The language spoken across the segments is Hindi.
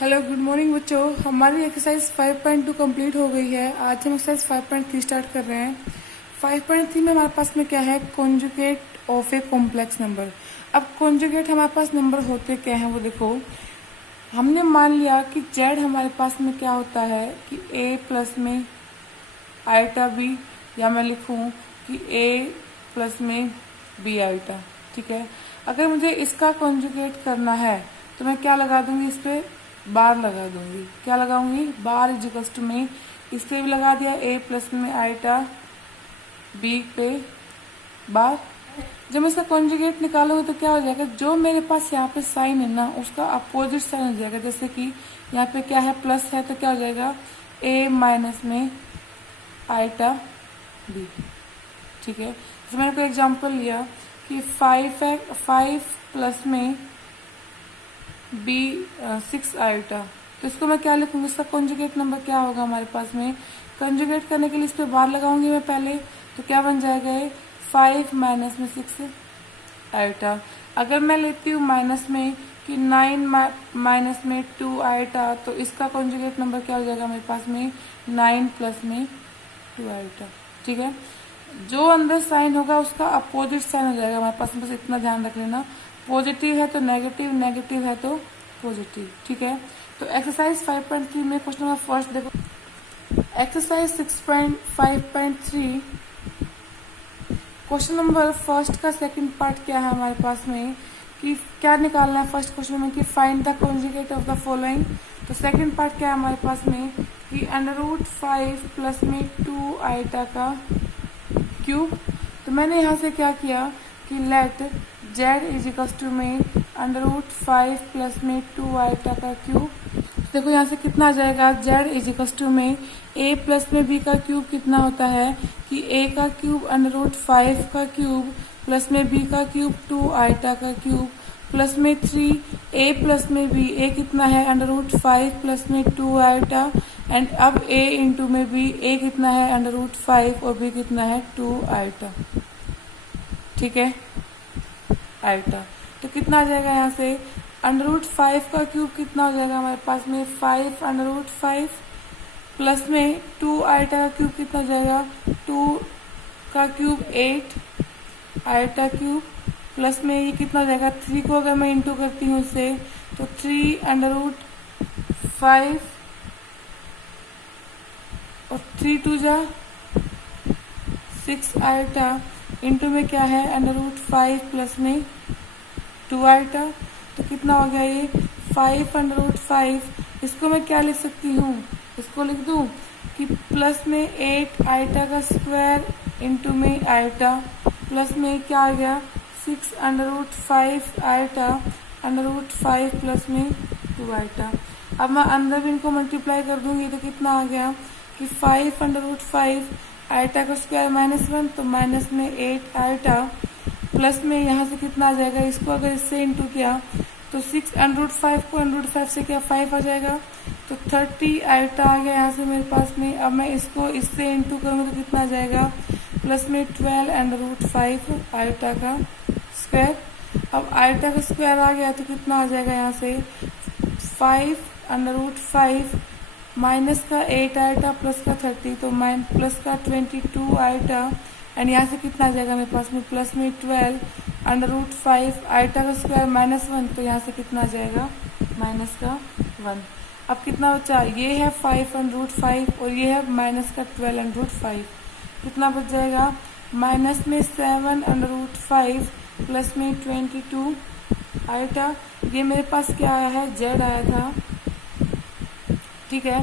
हेलो गुड मॉर्निंग बच्चों। हमारी एक्सरसाइज 5.2 कंप्लीट हो गई है। आज हम एक्सरसाइज 5.3 स्टार्ट कर रहे हैं। 5.3 में हमारे पास में क्या है, conjugate of a complex number. अब कॉन्जुगेट हमारे पास नंबर होते क्या हैं वो देखो। हमने मान लिया कि जेड हमारे पास में क्या होता है कि ए प्लस में आइटा बी, या मैं लिखूं कि ए प्लस में बी आइटा। ठीक है, अगर मुझे इसका कॉन्जुगेट करना है तो मैं क्या लगा दूंगी, इस पे बार लगा दूंगी। क्या लगाऊंगी, बार इज इक्वल्स टू में, इस पे भी लगा दिया ए प्लस में आइटा बी पे बार। जब मैं इसका कॉन्जुगेट निकालूंगी तो क्या हो जाएगा, जो मेरे पास यहाँ पे साइन है ना उसका अपोजिट साइन हो जाएगा। जैसे कि यहाँ पे क्या है, प्लस है, तो क्या हो जाएगा ए माइनस में आइटा बी। ठीक है, तो मैंने कोई एग्जांपल लिया कि 5 प्लस में बी 6 आइटा, तो इसको मैं क्या लिखूंगी, इसका कॉन्जुगेट नंबर क्या होगा हमारे पास में। कॉन्जुगेट करने के लिए इस पे बार लगाऊंगी मैं पहले, तो क्या बन जाएगा ये 5 माइनस में 6 आइटा। अगर मैं लेती हूँ माइनस में कि 9 माइनस में 2 आइटा, तो इसका कॉन्जुगेट नंबर क्या हो जाएगा मेरे पास में 9 प्लस में 2 आइटा। ठीक है, जो अंदर साइन होगा उसका अपोजिट साइन हो जाएगा हमारे पास में, बस इतना ध्यान रख लेना। पॉजिटिव है तो नेगेटिव, नेगेटिव है तो पॉजिटिव। ठीक है, तो एक्सरसाइज 5.3 में क्वेश्चन नंबर फर्स्ट देखो। एक्सरसाइज 6.5.3 क्वेश्चन नंबर फर्स्ट का सेकंड पार्ट क्या है हमारे पास में कि क्या निकालना है फर्स्ट क्वेश्चन में कि find the conjugate of the following. तो सेकंड पार्ट क्या है हमारे पास में कि √5 प्लस में 2 आइटा का क्यूब। तो मैंने यहाँ से क्या किया कि let Z is equal to में √5 प्लस में 2 आइटा का क्यूब। देखो यहाँ से कितना आ जाएगा, जेड इज इक्वल टू में ए प्लस में बी का क्यूब कितना होता है कि ए का क्यूब √5 का क्यूब प्लस में बी का क्यूब 2 आइटा का क्यूब प्लस में 3 ए प्लस में बी, ए कितना है √5 प्लस में 2 आइटा, एंड अब ए इंटू में बी, ए कितना है √5 और बी कितना है 2 आइटा। ठीक है, आइटा। तो कितना आ जाएगा यहाँ से √5 का क्यूब कितना हो जाएगा हमारे पास में 5 √5 प्लस में 2 आइटा का क्यूब कितना हो जाएगा 2 का क्यूब 8 आइटा क्यूब प्लस में ये कितना हो जाएगा 3 को अगर मैं इंटू करती हूँ इससे तो 3 √5 और 3 2 जा 6 आइटा इंटू में क्या है √5 प्लस में 2 आइटा। तो कितना हो गया ये 5 √5। इसको मैं क्या लिख सकती हूँ, इसको लिख दूँ कि प्लस में 8 आइटा का स्क्वायर इंटू में आइटा प्लस में क्या आ गया 6 √5 आइटा √5 प्लस में 2 आइटा। अब मैं अंदर भी इनको मल्टीप्लाई कर दूंगी तो कितना आ गया कि 5 √5 आइटा का स्क्वायर -1, तो माइनस में 8 आइटा प्लस में यहाँ से कितना आ जाएगा, इसको अगर इससे इंटू किया तो 6 √5 को √5 से क्या 5 आ जाएगा, तो 30 आइटा आ गया यहाँ से मेरे पास में। अब मैं इसको इससे इंटू करूँगा तो कितना आ जाएगा प्लस में 12 √5 आइटा का स्क्वायर। अब आइटा का स्क्वायर आ गया तो कितना आ जाएगा यहाँ से 5 √5 माइनस का 8 आइटा प्लस का 30, तो प्लस का 22 आइटा, एंड यहाँ से कितना आ जाएगा मेरे पास में प्लस में 12 √5 आइटा का स्क्वायर -1, तो यहाँ से कितना आ जाएगा माइनस का 1। अब कितना बचा, ये है 5 √5 और ये है माइनस का 12 √5, कितना बच जाएगा माइनस में 7 √5 प्लस में 22 आइटा। ये मेरे पास क्या आया है, जेड आया था। ठीक है,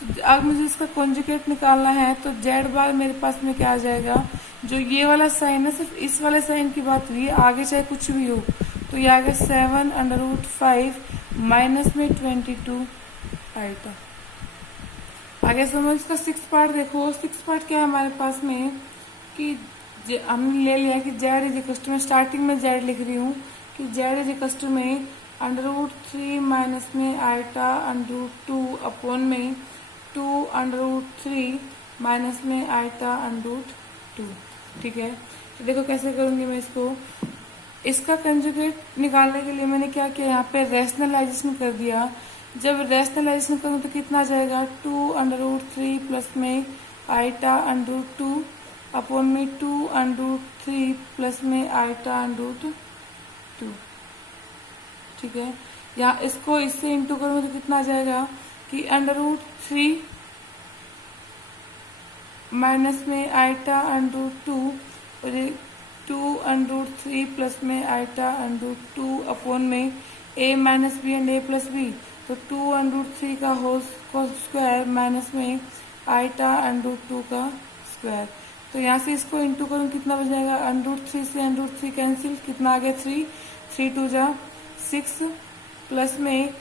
तो अब मुझे इसका कॉन्जुगेट निकालना है, तो जेड बार मेरे पास में क्या आ जाएगा, जो ये वाला साइन है सिर्फ इस वाले साइन की बात हुई है, आगे चाहे कुछ भी हो, तो ये आ गया 7 √5 माइनस में 22 आइटा। आगे समझ इसका 6 पार्ट देखो। 6 पार्ट क्या है हमारे पास में कि हमने ले लिया कि जेड इज इक्वल टू में, स्टार्टिंग में जेड लिख रही हूँ कि जेड इज इक्वल टू में √3 माइनस में आइटा √2 अपॉन में 2 √3 माइनस में आइटा √2। ठीक है, तो देखो कैसे करूंगी मैं इसको। इसका कंजुगेट निकालने के लिए मैंने क्या किया, यहाँ पे रैशनलाइजेशन कर दिया जब रैशनलाइजेशन करूँ तो कितना आ जाएगा, 2√3 प्लस में आइटा √2 अपॉन में 2√3 प्लस में आइटा √2। ठीक है, यहाँ इसको इससे इंटू करूँ तो कितना आ जाएगा कि √3 माइनस में आइटा √2 और 2√3 प्लस में आइटा √2 अपॉन में a minus B and a plus B, तो 2√3 का होल स्क्वायर माइनस में आइटा √2 का स्क्वायर। तो यहाँ से इसको इंटू करूँ कितना बच जाएगा, √3 से √3 कैंसिल, कितना आ गया 3, 3 2 जा 6 प्लस में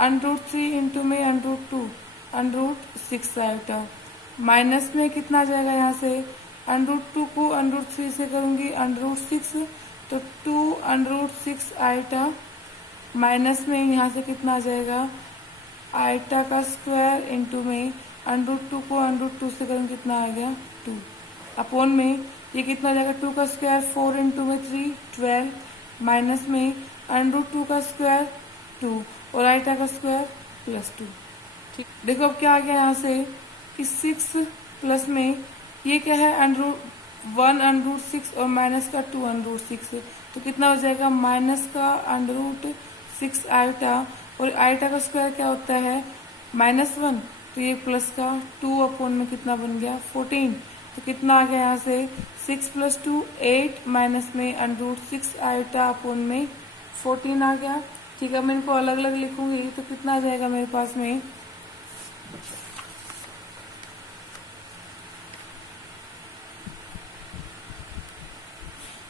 √3 इंटू में √2 √6 आइटा माइनस में कितना आ जाएगा, यहाँ से √2 को √3 से करूंगी √6 तो 2√6 आइटा माइनस में यहाँ से कितना आ जाएगा आइटा का स्क्वायर इंटू में √2 को √2 से करूंगी कितना आ गया 2 अपॉन में ये कितना आ जाएगा 2 का स्क्वायर 4 इंटू में 3 12 माइनस में √2 का स्क्वायर 2 और आइटा का स्क्वायर +2। ठीक, देखो अब क्या आ गया यहाँ से कि 6 प्लस में ये क्या है √1√6 और माइनस का 2√6, तो कितना हो जाएगा माइनस का √6 आइटा और आइटा का स्क्वायर क्या होता है -1, तो ये प्लस का 2 अपॉन में कितना बन गया 14, तो कितना आ गया यहाँ से 6 + 2 8 माइनस में √6 आइटा अपॉन में 14 आ गया। ठीक है, मैं इनको अलग अलग लिखूंगी तो कितना आ जाएगा मेरे पास में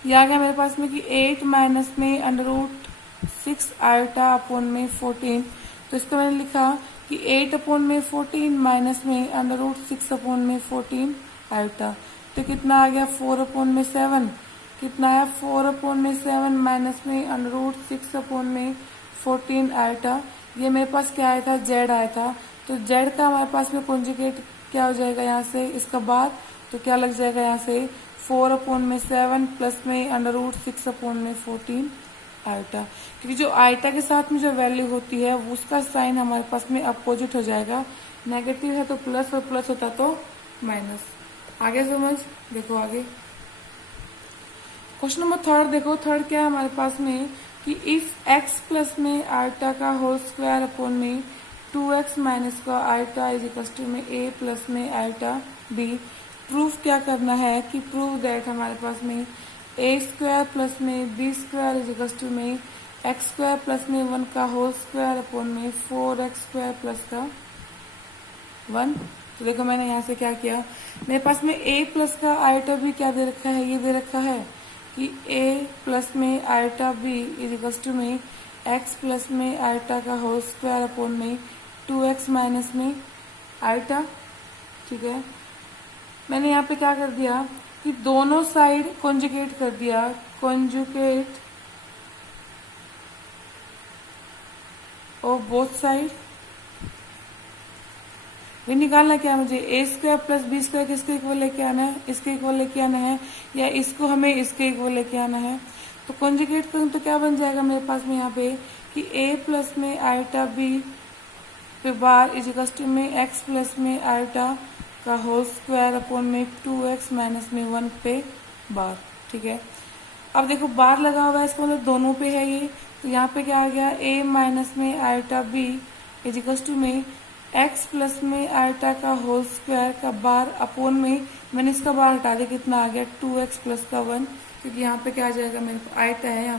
ये आ गया मेरे पास में कि 8 माइनस में √6 आइटा अपॉन में 14, तो इसको मैंने लिखा कि 8 अपॉन में 14 माइनस में √6 अपॉन में 14 आइटा, तो कितना आ गया 4 अपॉन में 7, कितना है 4 अपॉन में 7 माइनस में √6 अपॉन में 14 आइटा। ये मेरे पास क्या आया था z आया था, तो z का हमारे पास में कॉन्जुगेट क्या हो जाएगा यहाँ से इसका बाद, तो क्या लग जाएगा यहाँ से 4 अपॉन में 7 प्लस में √6 अपॉन में 14 आइटा, क्योंकि जो आइटा के साथ में जो वैल्यू होती है उसका साइन हमारे पास में अपोजिट हो जाएगा, नेगेटिव है तो प्लस और प्लस होता तो माइनस। आगे समझ, देखो आगे क्वेश्चन नंबर 3 देखो, 3 क्या है हमारे पास में कि इफ x प्लस में आइटा का होल स्क्वायर अपॉन में 2x माइनस का आइटा इज इक्वल टू में a प्लस में आइटा b, प्रूफ क्या करना है कि प्रूव दैट हमारे पास में a स्क्वायर प्लस में b square is equal to में x स्क्वायर प्लस में 1 का होल स्क्वायर अपॉन में 4x स्क्वायर प्लस का 1। तो देखो मैंने यहाँ से क्या किया, मेरे पास में a प्लस का आइटा b क्या दे रखा है, ये दे रखा है कि a प्लस में iota b is equal to में x प्लस में आइटा का होल स्क्वायर अपॉन में 2x माइनस में आइटा। ठीक है, मैंने यहाँ पे क्या कर दिया कि दोनों साइड कॉन्जुगेट कर दिया, कॉन्जुगेट और बोथ साइड ये निकालना क्या मुझे, a square plus b square किसके इक्वल लेके आना है, इसके इक्वल लेके आना है, या इसको हमें इसके इक्वल लेके आना है। तो कॉन्जुगेट करूँ तो क्या बन जाएगा मेरे पास में यहाँ पे कि a प्लस में आइटा b पे बार इज इक्वल टू में x प्लस में आइटा का होल स्क्वायर अपॉन में 2x माइनस में 1 पे बार। ठीक है, अब देखो बार लगा हुआ है, इसको मतलब दोनों पे है ये, तो यहाँ पे क्या आ गया a माइनस में iota b is equal to में x प्लस में आइटा का होल स्क्वायर का बार अपॉन में मैंने इसका बार हटा दिया, कितना आ गया 2x प्लस का 1, क्योंकि यहाँ पे क्या आ जाएगा मेरे आइटा है, यहाँ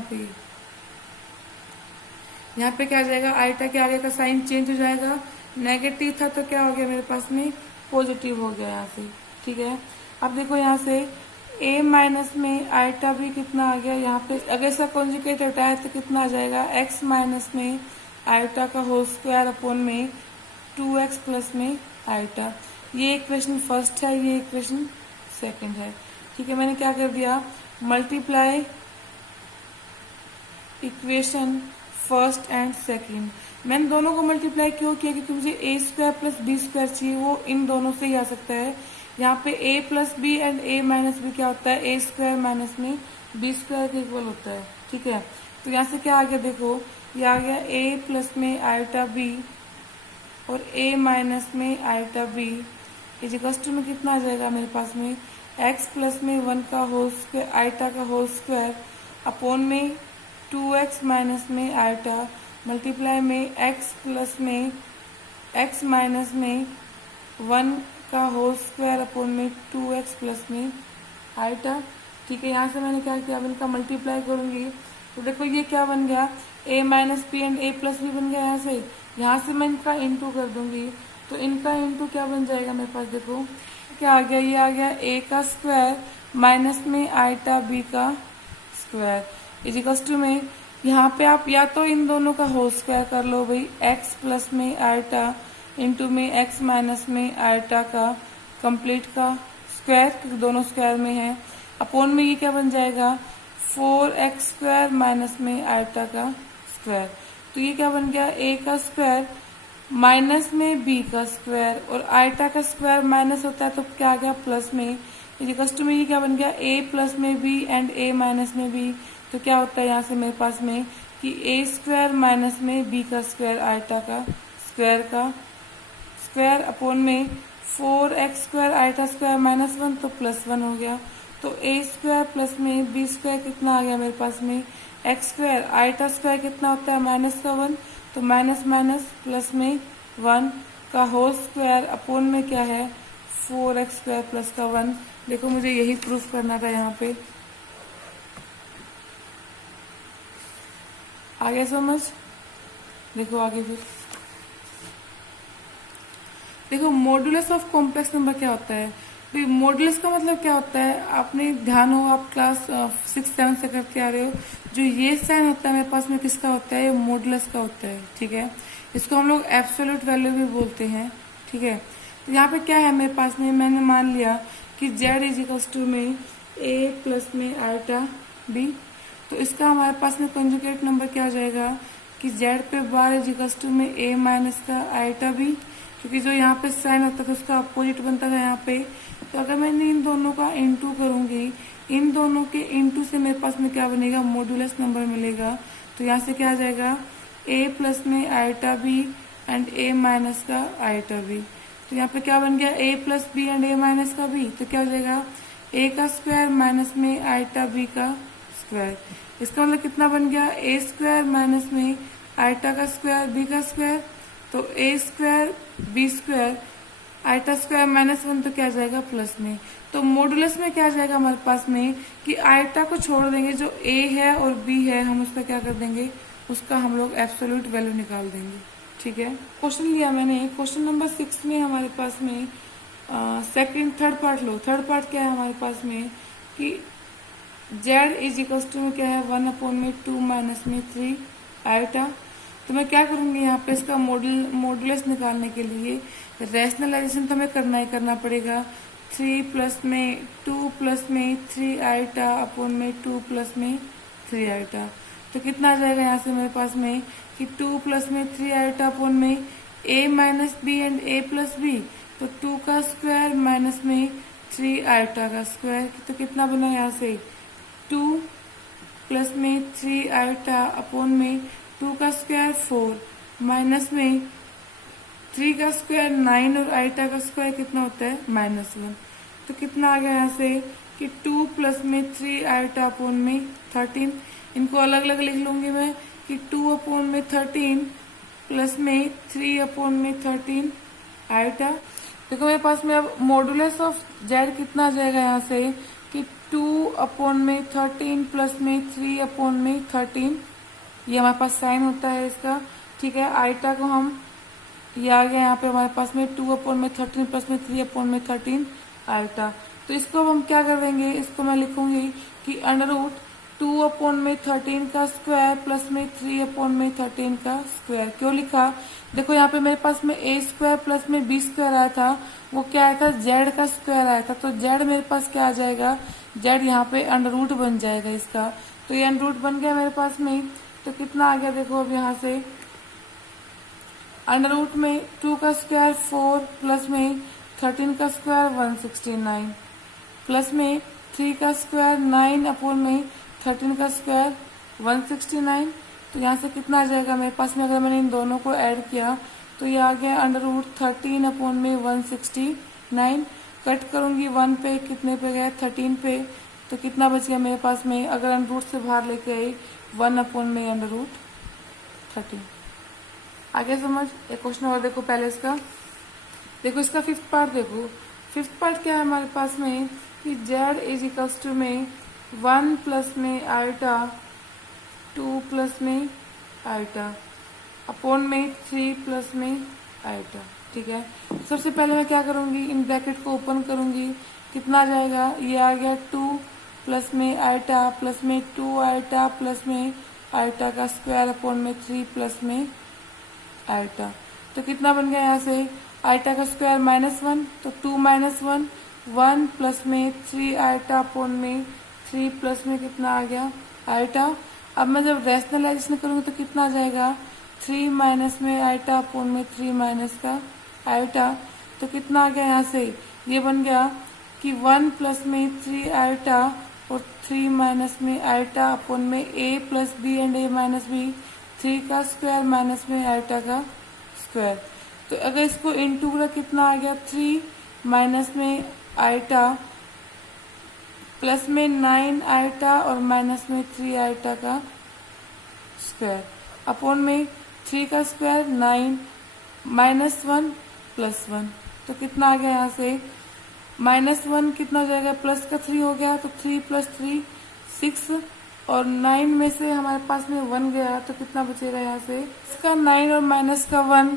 पे क्या आ जाएगा आइटा के आगे का साइन चेंज हो जाएगा, नेगेटिव था तो क्या हो गया मेरे पास में पॉजिटिव हो गया यहाँ से। ठीक है, अब देखो यहाँ से a माइनस में आइटा भी कितना आ गया, यहाँ पे अगर इसका कॉन्जुगेट हटाए तो कितना आ जाएगा x माइनस में आइटा का होल स्क्वायर अपॉन में 2x प्लस में आइटा। ये इक्वेशन फर्स्ट है, ये इक्वेशन सेकंड है। ठीक है, मैंने क्या कर दिया multiply equation first and second, मैंने दोनों को मल्टीप्लाई क्यों किया क्योंकि मुझे a square plus b square चाहिए, वो इन दोनों से ही आ सकता है। यहाँ पे a plus b and a minus b क्या होता है, a स्क्वायर माइनस में b स्क्वायर के इक्वल होता है। ठीक है, तो यहाँ से क्या आ गया देखो ये आ गया a प्लस में आयोटा b और a माइनस में आयोटा b इजिकल्स टू में कितना आ जाएगा मेरे पास में x प्लस में 1 का होल स्क्वायर आयोटा का होल स्क्वायर अपॉन में 2x माइनस में आयोटा मल्टीप्लाई में x प्लस में x माइनस में 1 का होल स्क्वायर अपॉन में 2x प्लस में आयोटा। ठीक है, यहाँ से मैंने क्या किया, अब इनका मल्टीप्लाई करूंगी तो देखो ये क्या बन गया, a minus p and a plus b बन गया। यहाँ से मैं इनका इंटू कर दूंगी तो इनका इंटू क्या बन जाएगा मेरे पास, देखो क्या आ गया, ये आ गया a का स्क्वायर माइनस में आयोटा b का स्क्वायर इजिकल्स टू में यहाँ पे आप या तो इन दोनों का होल स्क्वायर कर लो भाई, x प्लस में आयोटा इंटू में x माइनस में आयोटा का कंप्लीट का स्क्वायर, क्योंकि दोनों स्क्वायर में है, अपॉन में ये क्या बन जाएगा 4x स्क्वायर माइनस में आयोटा का स्क्वायर। तो ये क्या बन गया, a का स्क्वायर माइनस में b का स्क्वायर और आयोटा का स्क्वायर माइनस होता है तो क्या आ गया प्लस में इजिकल्स टू में ये क्या बन गया a प्लस में b एंड a माइनस में b। तो क्या होता है यहाँ से मेरे पास में कि a स्क्वायर माइनस में b का स्क्वायर आयोटा का स्क्वायर अपॉन में 4x square iota square minus 1 तो प्लस 1 हो गया। तो a स्क्वायर प्लस में b स्क्वायर कितना आ गया मेरे पास में x स्क्वायर आयोटा स्क्वायर कितना होता है माइनस का 1 तो माइनस माइनस प्लस में 1 का होल स्क्वायर अपॉन में क्या है 4x स्क्वायर प्लस का 1। देखो मुझे यही प्रूफ करना था यहाँ पे, आगे समझ। देखो आगे फिर देखो मॉडुलस ऑफ कॉम्प्लेक्स नंबर क्या होता है, तो मॉडुलस का मतलब क्या होता है, आपने ध्यान हो आप क्लास 6-7 से करते आ रहे हो, जो ये साइन होता है मेरे पास में किसका होता है, ये मॉडुलस का होता है। ठीक है, इसको हम लोग एब्सोल्यूट वैल्यू भी बोलते हैं। ठीक है, तो यहाँ पे क्या है मेरे पास में, मैंने मान लिया कि z इजिकल्स टू में a प्लस में आयोटा b, तो इसका हमारे पास में कंजुगेट नंबर क्या हो जाएगा कि z पे बार इजिकल्स टू में a माइनस का आयोटा b, क्योंकि जो यहाँ पे साइन होता था उसका अपोजिट बनता था यहाँ पे। तो अगर मैंने इन दोनों का इंटू करूंगी, इन दोनों के इंटू से मेरे पास में क्या बनेगा मॉडुलस नंबर मिलेगा। तो यहाँ से क्या आ जाएगा a प्लस में iota b and a minus का आयोटा b। तो यहाँ पे क्या बन गया a plus b and a minus का b, तो क्या हो जाएगा a का स्क्वायर माइनस में आयोटा b का स्क्वायर। इसका मतलब कितना बन गया a स्क्वायर माइनस में आयोटा का स्क्वायर b का स्क्वायर, तो a square b square iota square minus 1 तो क्या आ जाएगा प्लस में। तो मॉडुलस में क्या आ जाएगा हमारे पास में कि आयोटा को छोड़ देंगे, जो a है और b है हम उसका क्या कर देंगे, उसका हम लोग एब्सोल्यूट वैल्यू निकाल देंगे। ठीक है, क्वेश्चन लिया मैंने, क्वेश्चन नंबर 6 में हमारे पास में थर्ड पार्ट लो। थर्ड पार्ट क्या है हमारे पास में कि z इज इक्वल्स टू में क्या है 1 अपॉन में 2 माइनस में 3 आयोटा। तो मैं क्या करूंगी यहाँ पे इसका मॉडुलस निकालने के लिए रैशनलाइजेशन तो हमें करना ही करना पड़ेगा। 3 प्लस में 2 प्लस में 3 आयोटा अपॉन में 2 प्लस में 3 आयोटा, तो कितना आ जाएगा यहाँ से मेरे पास में कि 2 प्लस में 3 आयोटा अपॉन में a minus B and a plus B, तो 2 का स्क्वायर माइनस में 3 आयोटा का स्क्वायर, तो कितना बना यहाँ से 2 प्लस में 3 आयोटा अपॉन में 2 का स्क्वायर 4 माइनस में 3 का स्क्वायर 9 और आयोटा का स्क्वायर कितना होता है -1। तो कितना आ गया यहाँ से कि 2 प्लस में 3 आयोटा अपॉन में 13, इनको अलग अलग लिख लूंगी मैं कि 2 अपॉन में 13 प्लस में 3 अपॉन में 13 आयोटा। देखो मेरे पास में अब मॉडुलस ऑफ z कितना आ जाएगा यहाँ से कि 2 अपॉन में 13 प्लस में 3 अपॉन में 13, ये हमारे पास साइन होता है इसका। ठीक है, आयोटा को हम ये आ गया यहाँ पे हमारे पास में 2 अपॉन में 13 प्लस में 3 अपॉन में 13 आयोटा। तो इसको अब हम क्या कर देंगे, इसको मैं लिखूंगी कि अंडर रूट 2 अपॉन में 13 का स्क्वायर प्लस में 3 अपॉन में 13 का स्क्वायर। क्यों लिखा, देखो यहाँ पे मेरे पास में a स्क्वायर प्लस में b स्क्वायर आया था, वो क्या आया था z का स्क्वायर आया था, तो z मेरे पास क्या आ जाएगा, z यहाँ पे अंडर रूट बन जाएगा इसका। तो ये अंडर रूट बन गया मेरे पास में, तो कितना आ गया देखो अब यहाँ से अंडर रूट में 2 का स्क्वायर 4 प्लस में 13 का स्क्वायर 169 प्लस में 3 का स्क्वायर 9 अपॉन में 13 का स्क्वायर 169। तो यहाँ से कितना आ जाएगा मेरे पास में, अगर मैंने इन दोनों को ऐड किया तो ये आ गया अंडर रूट 13 अपॉन में 169। कट करूंगी 1 पे, कितने पे गया 13 पे, तो कितना बच गया मेरे पास में, अगर अंडर रूट से बाहर लेके आई 1 अपॉन में अंडर रूट 13। आगे समझ। एक क्वेश्चन और देखो पहले इसका, देखो इसका फिफ्थ पार्ट देखो। फिफ्थ पार्ट क्या है हमारे पास में कि z इज इक्वल्स टू में 1 प्लस में आइटा 2 प्लस में आइटा अपॉन में 3 प्लस में आइटा। ठीक है, सबसे पहले मैं क्या करूंगी, इन ब्रैकेट को ओपन करूंगी, कितना आ जाएगा, ये आ गया 2 प्लस में आइटा प्लस में 2 आइटा प्लस में आइटा का स्क्वायर अपॉन में 3 प्लस में आइटा। तो कितना बन गया यहाँ से, आइटा का स्क्वायर -1, तो 2 -1, 1 प्लस में 3 आइटा अपॉन में 3 प्लस में कितना आ गया आइटा। अब मैं जब रैशनलाइजेशन करूंगी तो कितना आ जाएगा, 3 माइनस में आइटा अपॉन में 3 माइनस का आइटा। तो कितना आ गया यहाँ से, ये बन गया कि 1 प्लस में 3 आइटा और 3 माइनस में आइटा अपॉन में a plus b and a minus b, 3 का स्क्वायर माइनस में आइटा का स्क्वायर। तो अगर इसको इंटू करा कितना आ गया, 3 माइनस में आइटा प्लस में 9 आइटा और माइनस में 3 आइटा का स्क्वायर अपॉन में 3 का स्क्वायर 9 -1 प्लस 1। तो कितना आ गया यहाँ से, -1 कितना हो जाएगा, प्लस का 3 हो गया, तो 3 प्लस 3 6, और 9 में से हमारे पास में 1 गया, तो कितना बचेगा यहाँ से, इसका 9 और माइनस का 1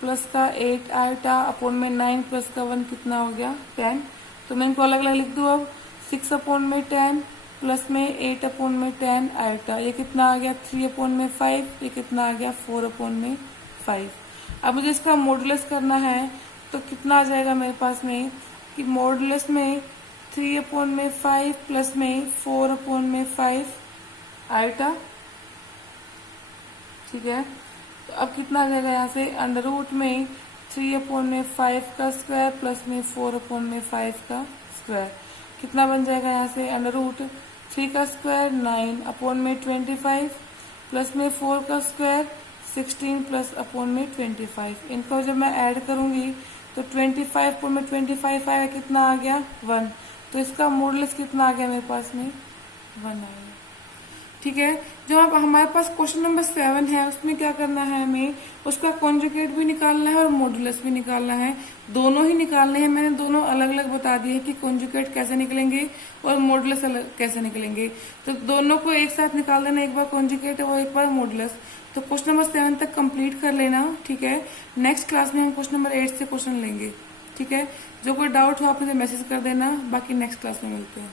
प्लस का 8 आइटा अपॉन में 9 प्लस का 1 कितना हो गया 10। तो मैं इनको अलग अलग लिख दूँ अब, 6 अपॉन में 10 प्लस में 8 अपॉन में 10 आइटा, ये कितना आ गया 3 अपॉन में 5, ये कितना आ गया 4 अपॉन में 5। अब मुझे इसका मॉडुलस करना है, तो कितना आ जाएगा मेरे पास में कि मॉडुलस में 3 अपॉन में 5 प्लस में 4 अपॉन में 5 आइटा। ठीक है, तो अब कितना आ जाएगा यहाँ से, अंडर रूट में 3 अपॉन में 5 का स्क्वायर प्लस में 4 अपॉन में 5 का स्क्वायर, कितना बन जाएगा यहाँ से, अंडर रूट 3 का स्क्वायर 9 अपॉन में 25 प्लस में 4 का स्क्वायर 16 प्लस अपॉन में 25। इनको जब मैं ऐड करूंगी तो 25 अपॉन में 25 आया, कितना आ गया 1। तो इसका मॉडुलस कितना आ गया मेरे पास में 1 आएगा। ठीक है, जो अब हमारे पास क्वेश्चन नंबर 7 है, उसमें क्या करना है, हमें उसका कॉन्जुगेट भी निकालना है और मॉडुलस भी निकालना है, दोनों ही निकालने हैं। मैंने दोनों अलग अलग बता दिए कि कॉन्जुगेट कैसे निकलेंगे और मॉडुलस कैसे निकलेंगे। तो दोनों को एक साथ निकाल देना, एक बार कॉन्जुगेट और एक बार मॉडुलस। तो क्वेश्चन नंबर 7 तक कंप्लीट कर लेना। ठीक है, नेक्स्ट क्लास में हम क्वेश्चन नंबर 8 से क्वेश्चन लेंगे। ठीक है, जो कोई डाउट हो आप मुझे मैसेज कर देना, बाकी नेक्स्ट क्लास में मिलते हैं।